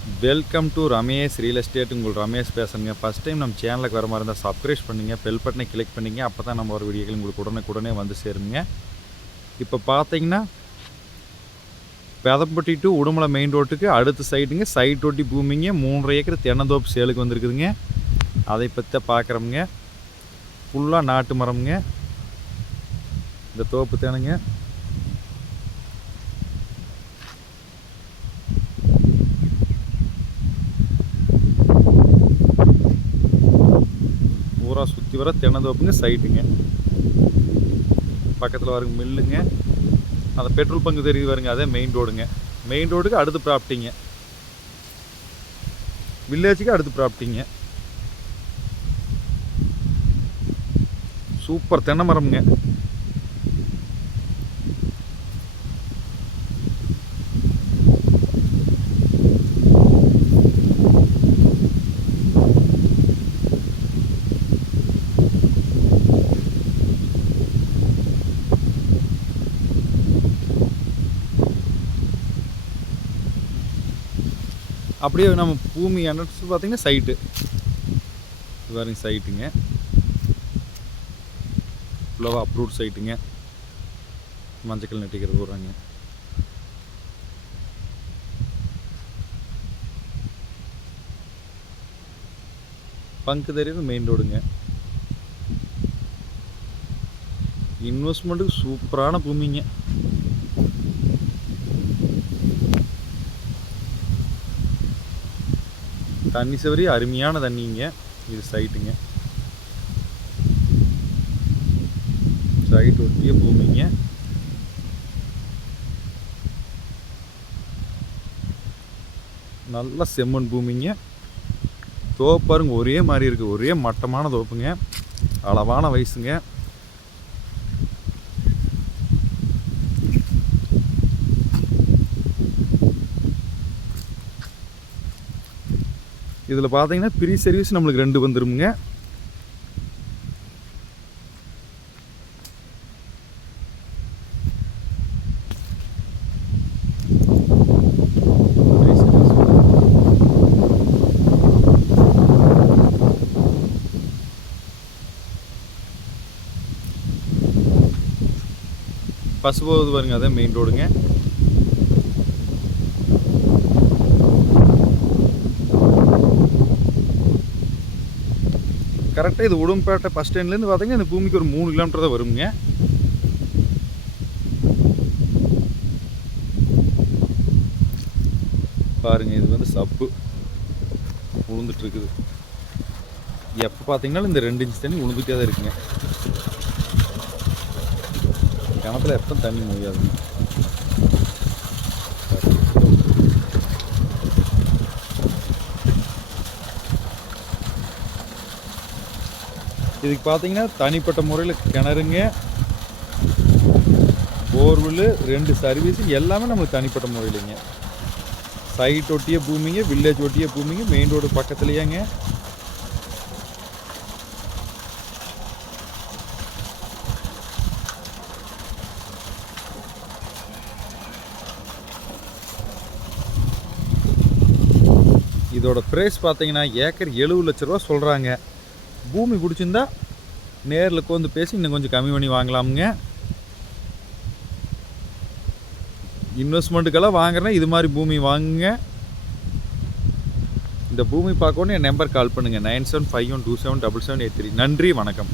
Welcome to Ramesh real estate உங்கள் ரமேஷ் பேசுகிறேங்க first time நம்ம சேனலுக்கு வர மாதிரி இருந்தால் சப்ஸ்கிரைப் பண்ணுங்க. பெல் பட்டனை கிளிக் பண்ணிங்க. அப்போ தான் நம்ம ஒரு வீடியோக்கள் உங்களுக்கு உடனே வந்து சேருங்க. இப்போ பார்த்தீங்கன்னா பெதப்பட்டி டு உடுமலை மெயின் ரோட்டுக்கு அடுத்த சைடுங்க சைட் ஒட்டி பூமிங்க. மூன்றரை ஏக்கர் தென்னந்தோப்பு சேலுக்கு வந்திருக்குதுங்க. அதை பற்றி தான் பார்க்குறோமுங்க ஃபுல்லாக நாட்டு மரம்ங்க. இந்த தோப்பு தேனுங்க பூரா சுற்றி வர தென்னந்தோப்புங்க சைட்டுங்க பக்கத்தில் வருங்க மில்லுங்க. அந்த பெட்ரோல் பங்கு தெரியுது வருங்க அதே மெயின் ரோடுங்க மெயின் ரோடுக்கு அடுத்து ப்ராப்பர்ட்டிங்க வில்லேஜுக்கு அடுத்து ப்ராப்பர்ட்டிங்க சூப்பர் தென்னை மரம்ங்க. அப்படியே நம்ம பூமி என்ட்ரன்ஸ் பார்த்தீங்கன்னா சைட்டு இது பாருங்க சைட்டுங்க ஃபுல்லாக அப்ரூவ்ட் சைட்டுங்க மஞ்சக்கல் நெட்டிக்கிறது போடுறாங்க பங்கு தெரியுது மெயின் ரோடுங்க இன்வெஸ்ட்மெண்ட்டுக்கு சூப்பரான பூமிங்க. தண்ணி சவரி அருமையான தண்ணிங்க. இது சைட்டுங்க. சைட் ஒட்டிய பூமிங்க. நல்ல செம்மண் பூமிங்க. தோப்பு பாருங்க ஒரே மாதிரி இருக்குது ஒரே மட்டமான தோப்புங்க. அளவான வயசுங்க. இதில் பார்த்தீங்கன்னா ப்ரீ சர்வீஸ் நம்மளுக்கு ரெண்டு வந்துருமுங்க. Free பஸ் போகுது பாருங்க அதான் மெயின் ரோடுங்க கரெக்டாக இது உடும்பேட்டை பஸ் ஸ்டாண்ட்லேருந்து பார்த்தீங்கன்னா இந்த பூமிக்கு ஒரு மூணு கிலோமீட்டர் தான் வருங்க. பாருங்க இது வந்து சப்பு உளுந்துட்டு இருக்குது எப்போ பார்த்தீங்கன்னாலும் இந்த ரெண்டு இன்ச் தண்ணி உளுந்துட்டே தான் இருக்குங்க. கிணத்துல எப்போ தண்ணி முடியாதுங்க இதுக்கு பார்த்தீங்கன்னா தனிப்பட்ட முறையில் கிணறுங்க போர்வெல் ரெண்டு சர்வீஸ் எல்லாமே நம்மளுக்கு தனிப்பட்ட முறையிலைங்க. சைட் ஒட்டிய பூமிங்க வில்லேஜ் ஒட்டிய பூமிங்க மெயின் ரோடு பக்கத்துலேயேங்க. இதோட ப்ரைஸ் பார்த்தீங்கன்னா ஏக்கர் எழுபது லட்ச ரூபா சொல்கிறாங்க பூமி பிடிச்சிருந்தா நேரில் உட்காந்து பேசி இன்னும் கொஞ்சம் கம்மி பண்ணி வாங்கலாமுங்க. இன்வெஸ்ட்மெண்ட்டுக்கெல்லாம் வாங்குறேன்னா இது மாதிரி பூமி வாங்குங்க. இந்த பூமி பார்க்கணும் என் நம்பர் கால் பண்ணுங்கள் nine seven five one two seven double seven eight three. நன்றி வணக்கம்.